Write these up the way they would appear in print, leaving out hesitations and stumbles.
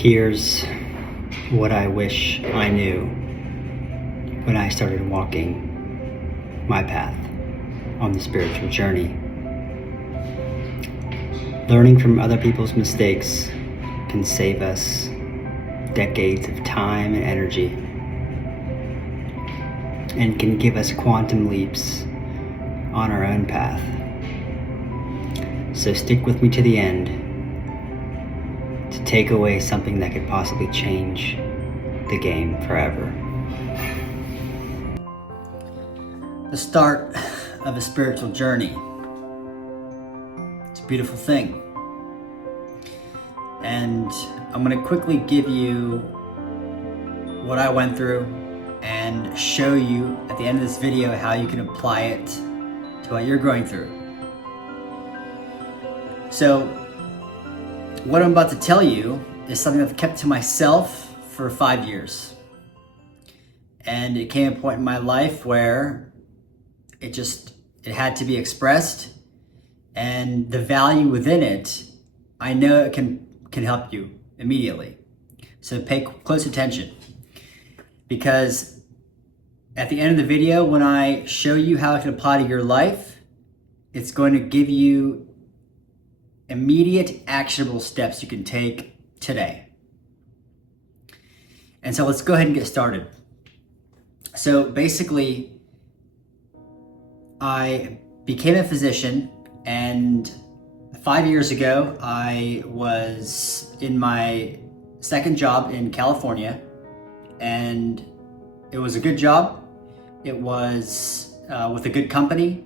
Here's what I wish I knew when I started walking my path on the spiritual journey. Learning from other people's mistakes can save us decades of time and energy, and can give us quantum leaps on our own path. So stick with me to the end to take away something that could possibly change the game forever. The start of a spiritual journey. It's a beautiful thing. And I'm going to quickly give you what I went through and show you at the end of this video how you can apply it to what you're going through. So what I'm about to tell you is something I've kept to myself for 5 years. And it came a point in my life where it had to be expressed, and the value within it, I know it can help you immediately. So pay close attention, because at the end of the video, when I show you how it can apply to your life, it's going to give you immediate actionable steps you can take today. And so let's go ahead and get started. So basically, I became a physician, and 5 years ago, I was in my second job in California, and it was a good job. It was with a good company,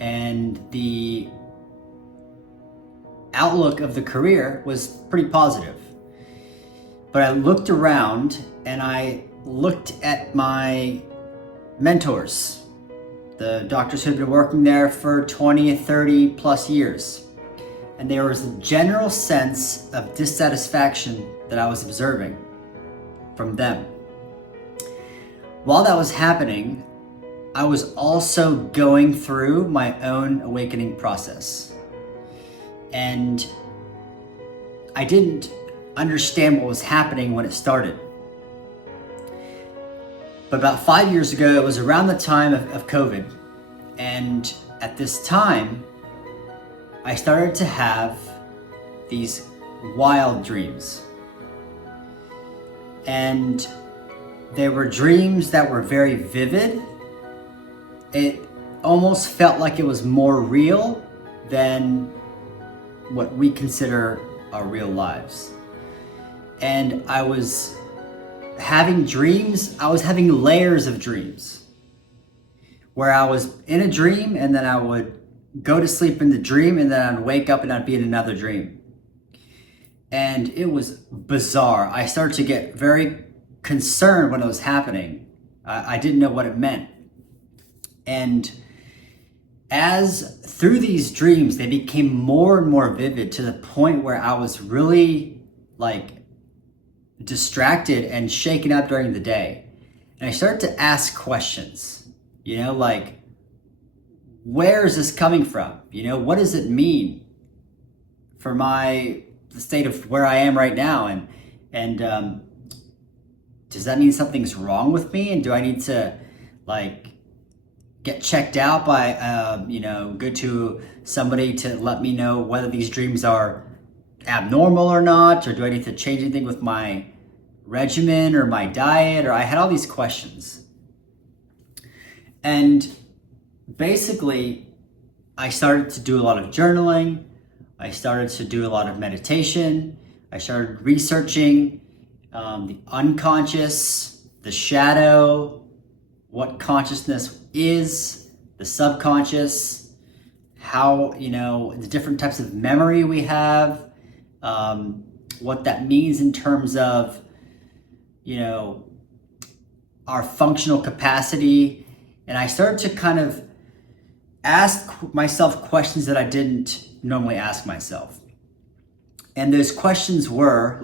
and the outlook of the career was pretty positive. But I looked around and I looked at my mentors, the doctors who had been working there for 20, 30 plus years. And there was a general sense of dissatisfaction that I was observing from them. While that was happening, I was also going through my own awakening process. And I didn't understand what was happening when it started. But about 5 years ago, it was around the time of COVID. And at this time, I started to have these wild dreams. And they were dreams that were very vivid. It almost felt like it was more real than what we consider our real lives. And I was having dreams, I was having layers of dreams, where I was in a dream and then I would go to sleep in the dream and then I'd wake up and I'd be in another dream. And it was bizarre. I started to get very concerned when it was happening. I didn't know what it meant. And as through these dreams, they became more and more vivid to the point where I was really distracted and shaken up during the day. And I started to ask questions, where is this coming from? What does it mean for the state of where I am right now? And does that mean something's wrong with me? And do I need to get checked out by, go to somebody to let me know whether these dreams are abnormal or not? Or do I need to change anything with my regimen or my diet? Or I had all these questions. And basically, I started to do a lot of journaling. I started to do a lot of meditation. I started researching the unconscious, the shadow, what consciousness is, the subconscious, how, the different types of memory we have, what that means in terms of, our functional capacity. And I started to kind of ask myself questions that I didn't normally ask myself. And those questions were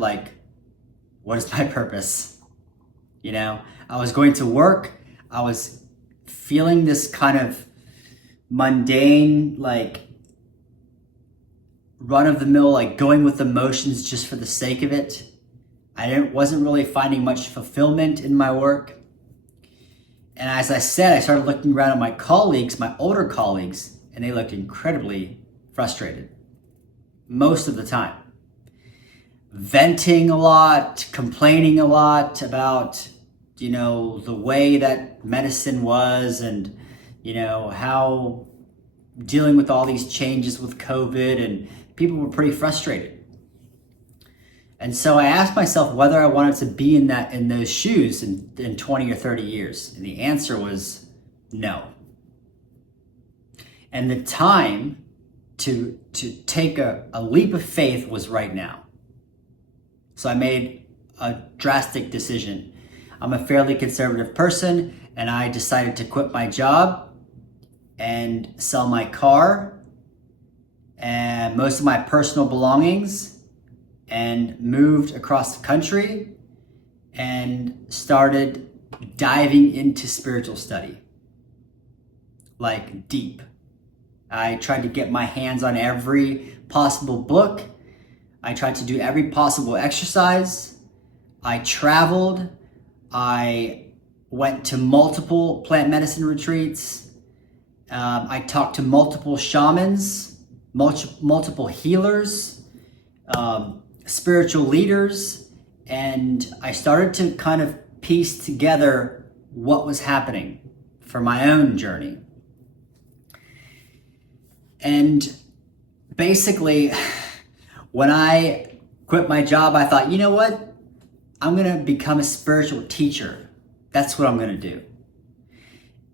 what is my purpose? I was going to work. I was feeling this kind of mundane, run of the mill, going with the motions just for the sake of it. wasn't really finding much fulfillment in my work. And as I said, I started looking around at my colleagues, my older colleagues, and they looked incredibly frustrated most of the time. Venting a lot, complaining a lot about, the way that medicine was, and, how dealing with all these changes with COVID, and people were pretty frustrated. And so I asked myself whether I wanted to be in those shoes in 20 or 30 years. And the answer was no. And the time to take a leap of faith was right now. So I made a drastic decision. I'm a fairly conservative person, and I decided to quit my job and sell my car and most of my personal belongings, and moved across the country and started diving into spiritual study, like deep. I tried to get my hands on every possible book. I tried to do every possible exercise. I traveled. I went to multiple plant medicine retreats. I talked to multiple shamans, multiple healers, spiritual leaders, and I started to kind of piece together what was happening for my own journey. And basically, when I quit my job, I thought, you know what? I'm going to become a spiritual teacher. That's what I'm going to do.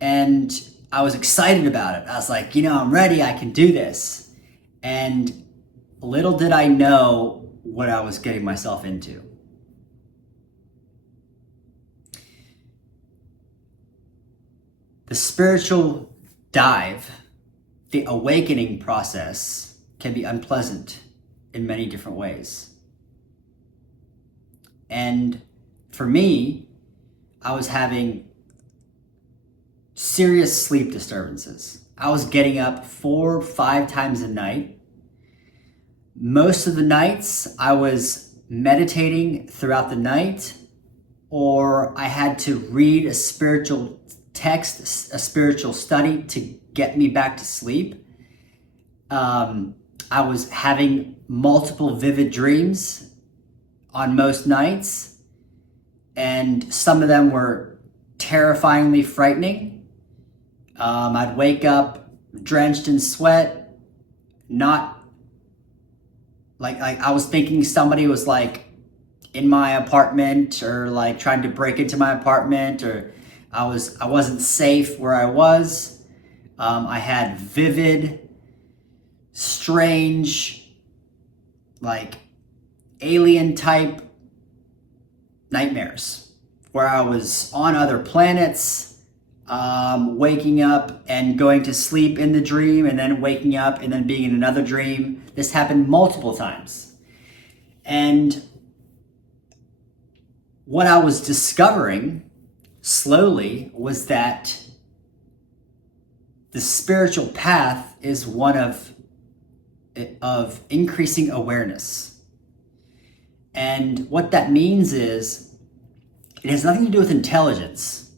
And I was excited about it. I was like, I'm ready. I can do this. And little did I know what I was getting myself into. The spiritual dive, the awakening process, can be unpleasant in many different ways. And for me, I was having serious sleep disturbances. I was getting up 4 or 5 times a night. Most of the nights I was meditating throughout the night, or I had to read a spiritual text, a spiritual study to get me back to sleep. I was having multiple vivid dreams on most nights, and some of them were terrifyingly frightening. I'd wake up drenched in sweat, not like I was thinking somebody was like in my apartment, or like trying to break into my apartment, or I wasn't safe where I was. I had vivid, strange, like alien type nightmares where I was on other planets, waking up and going to sleep in the dream, and then waking up and then being in another dream. This happened multiple times. And what I was discovering slowly was that the spiritual path is one of increasing awareness. And what that means is it has nothing to do with intelligence.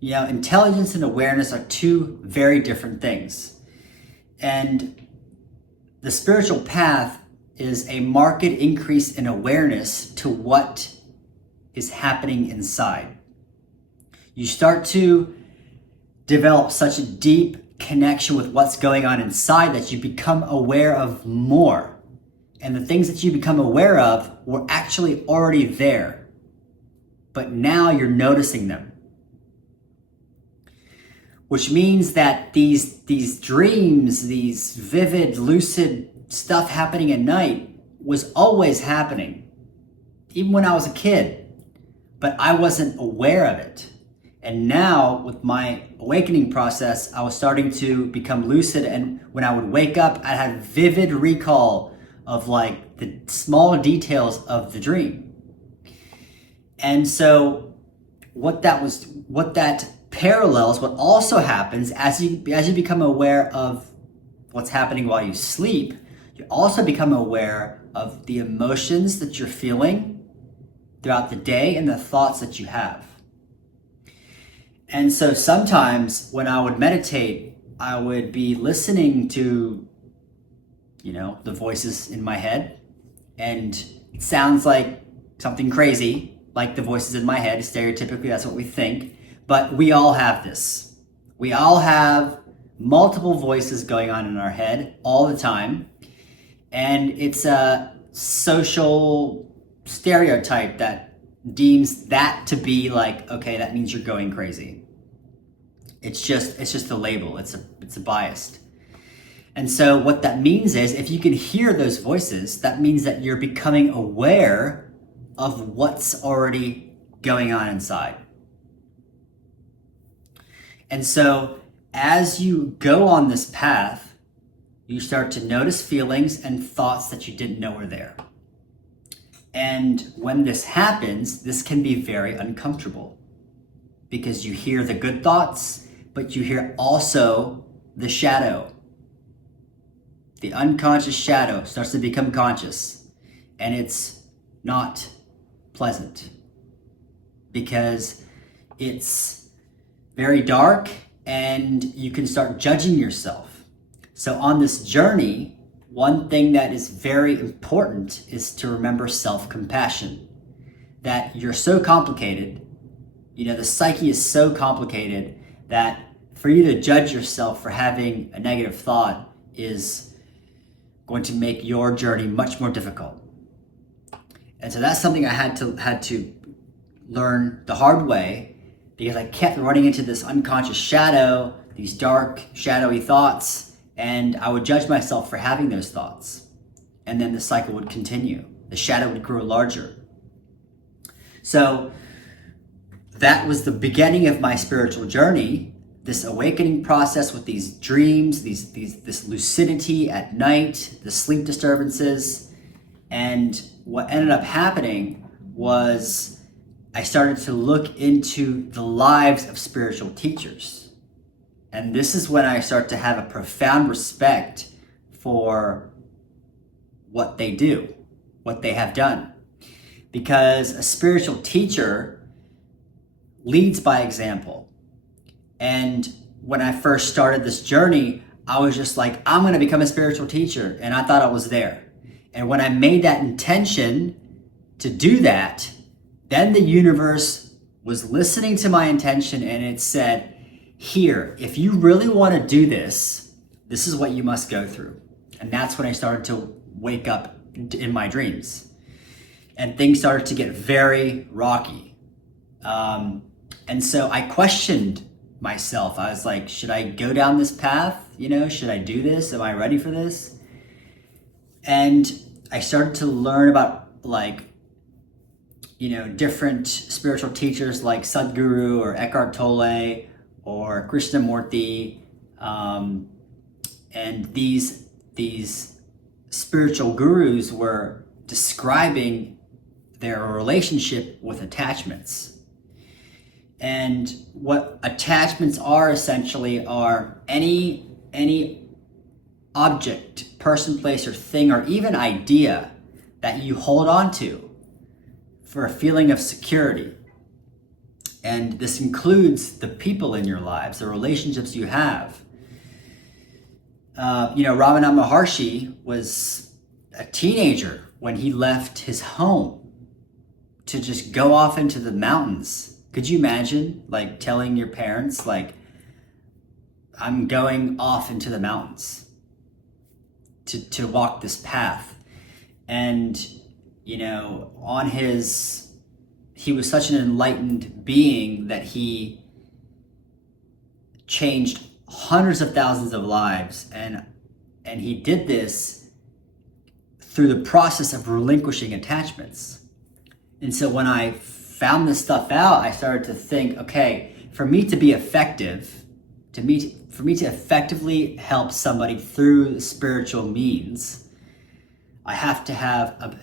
Intelligence and awareness are two very different things. And the spiritual path is a marked increase in awareness to what is happening inside. You start to develop such a deep connection with what's going on inside that you become aware of more. And the things that you become aware of were actually already there, but now you're noticing them. Which means that these dreams, these vivid, lucid stuff happening at night was always happening, even when I was a kid, but I wasn't aware of it. And now with my awakening process, I was starting to become lucid, and when I would wake up, I had vivid recall of like the small details of the dream. And so what that parallels what also happens as you become aware of what's happening while you sleep. You also become aware of the emotions that you're feeling, throughout the day and the thoughts that you have. And so sometimes when I would meditate, I would be listening to, the voices in my head, and it sounds like something crazy, like the voices in my head. Stereotypically, that's what we think, but we all have this. We all have multiple voices going on in our head all the time, and it's a social stereotype that deems that to be like, okay, that means you're going crazy. It's just a label. It's a biased. And so what that means is, if you can hear those voices, that means that you're becoming aware of what's already going on inside. And so as you go on this path, you start to notice feelings and thoughts that you didn't know were there. And when this happens, this can be very uncomfortable, because you hear the good thoughts, but you hear also the shadow. The unconscious shadow starts to become conscious, and it's not pleasant because it's very dark and you can start judging yourself. So on this journey, one thing that is very important is to remember self-compassion, that you're so complicated, the psyche is so complicated that for you to judge yourself for having a negative thought is going to make your journey much more difficult. And so that's something I had to learn the hard way, because I kept running into this unconscious shadow, these dark, shadowy thoughts, and I would judge myself for having those thoughts. And then the cycle would continue. The shadow would grow larger. So that was the beginning of my spiritual journey, this awakening process with these dreams, this lucidity at night, the sleep disturbances. And what ended up happening was I started to look into the lives of spiritual teachers. And this is when I start to have a profound respect for what they do, what they have done. Because a spiritual teacher leads by example. And when I first started this journey, I was just like, I'm going to become a spiritual teacher. And I thought I was there. And when I made that intention to do that, then the universe was listening to my intention, and it said, here, if you really want to do this, this is what you must go through. And that's when I started to wake up in my dreams. And things started to get very rocky. And so I questioned myself. I was like, should I go down this path? Should I do this? Am I ready for this? And I started to learn about different spiritual teachers like Sadhguru or Eckhart Tolle or Krishnamurti. And these spiritual gurus were describing their relationship with attachments. And what attachments are essentially are any object, person, place, or thing, or even idea that you hold on to for a feeling of security. And this includes the people in your lives, the relationships you have. Ramana Maharshi was a teenager when he left his home to just go off into the mountains. Could you imagine, telling your parents, I'm going off into the mountains to walk this path? And, he was such an enlightened being that he changed hundreds of thousands of lives. And he did this through the process of relinquishing attachments. And so when I found this stuff out, I started to think, okay, for me to be effective, for me to effectively help somebody through spiritual means, I have to have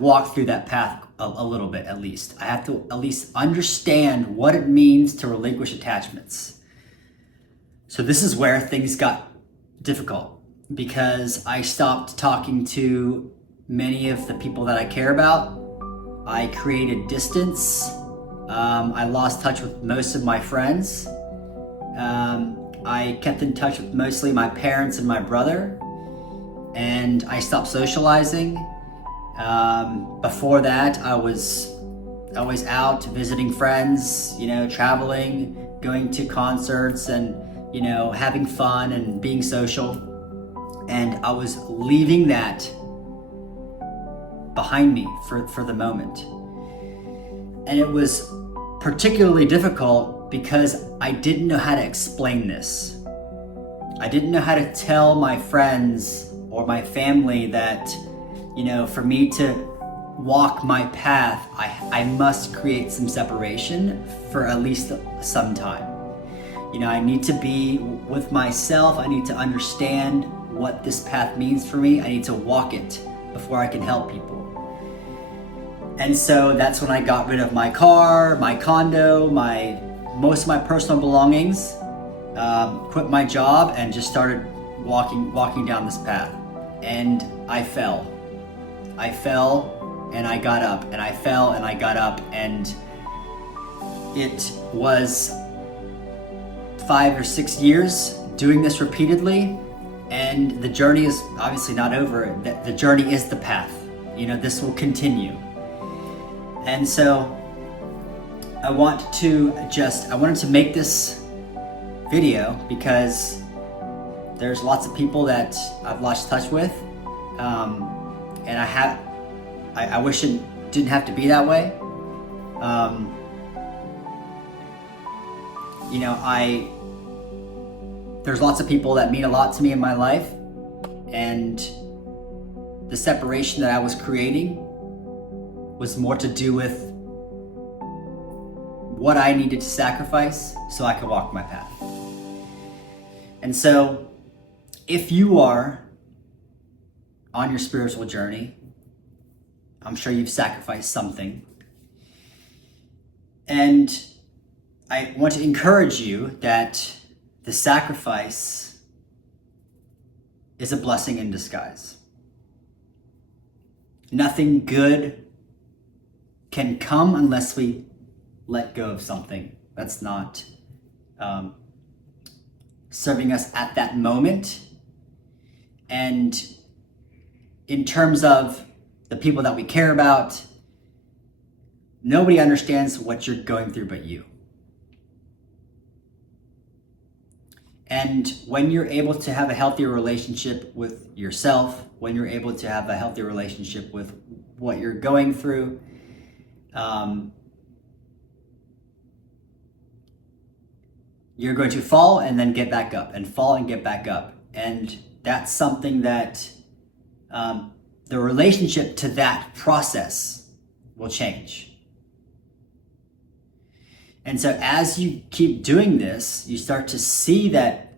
walked through that path a little bit at least. I have to at least understand what it means to relinquish attachments. So this is where things got difficult, because I stopped talking to many of the people that I care about. I created distance. I lost touch with most of my friends. I kept in touch with mostly my parents and my brother, and I stopped socializing. Before that, I was always out visiting friends, traveling, going to concerts, and having fun and being social. And I was leaving that behind me for the moment. And it was particularly difficult because I didn't know how to explain this. I didn't know how to tell my friends or my family that, for me to walk my path, I must create some separation for at least some time. I need to be with myself. I need to understand what this path means for me. I need to walk it before I can help people. And so that's when I got rid of my car, my condo, most of my personal belongings, quit my job, and just started walking down this path. And I fell. I fell and I got up, and I fell and I got up, and it was 5 or 6 years doing this repeatedly, and the journey is obviously not over. The journey is the path. This will continue. And so I wanted to make this video because there's lots of people that I've lost touch with, and I wish it didn't have to be that way. There's lots of people that mean a lot to me in my life, and the separation that I was creating was more to do with what I needed to sacrifice so I could walk my path. And so, if you are on your spiritual journey, I'm sure you've sacrificed something. And I want to encourage you that the sacrifice is a blessing in disguise. Nothing good can come unless we let go of something that's not serving us at that moment. And in terms of the people that we care about, nobody understands what you're going through but you. And when you're able to have a healthier relationship with yourself, when you're able to have a healthy relationship with what you're going through, you're going to fall and then get back up, and fall and get back up. And that's something that the relationship to that process will change. And so as you keep doing this, you start to see that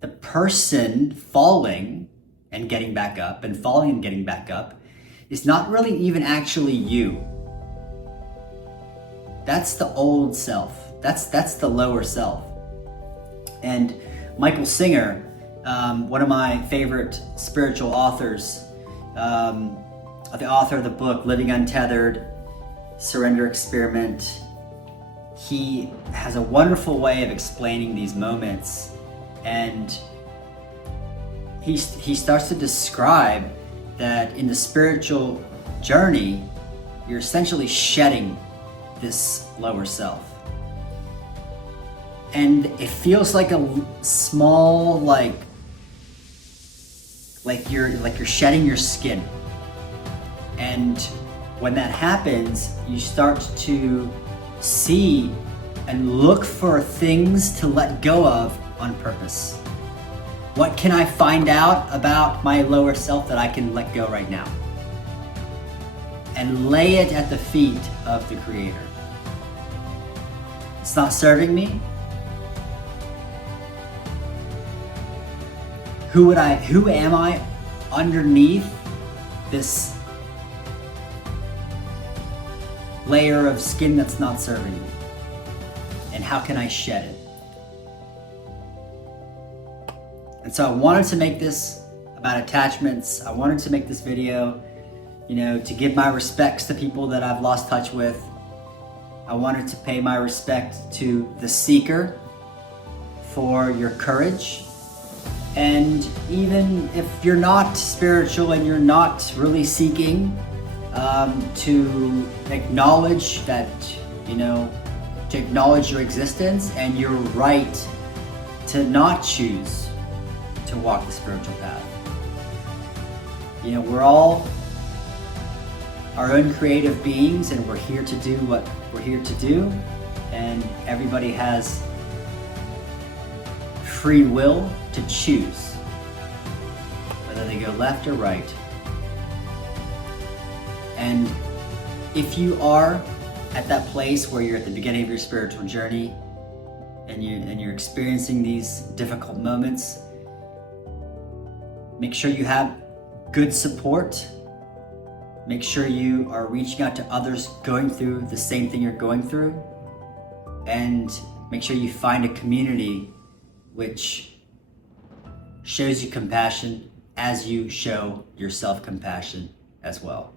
the person falling and getting back up and falling and getting back up is not really even actually you. That's the old self. That's the lower self. And Michael Singer, one of my favorite spiritual authors, the author of the book Living Untethered, Surrender Experiment, he has a wonderful way of explaining these moments, and he starts to describe that in the spiritual journey, you're essentially shedding this lower self. And it feels like a small, like you're shedding your skin. And when that happens, you start to see and look for things to let go of on purpose. What can I find out about my lower self that I can let go right now? And lay it at the feet of the Creator. It's not serving me. Who am I underneath this layer of skin that's not serving me? And how can I shed it? And so I wanted to make this about attachments. I wanted to make this video to give my respects to people that I've lost touch with. I wanted to pay my respect to the seeker for your courage. And even if you're not spiritual and you're not really seeking, to acknowledge that, to acknowledge your existence and your right to not choose to walk the spiritual path. We're all our own creative beings, and we're here to do what we're here to do, and everybody has free will to choose whether they go left or right. And if you are at that place where you're at the beginning of your spiritual journey and you're experiencing these difficult moments, make sure you have good support. Make sure you are reaching out to others going through the same thing you're going through, and make sure you find a community which shows you compassion as you show yourself compassion as well.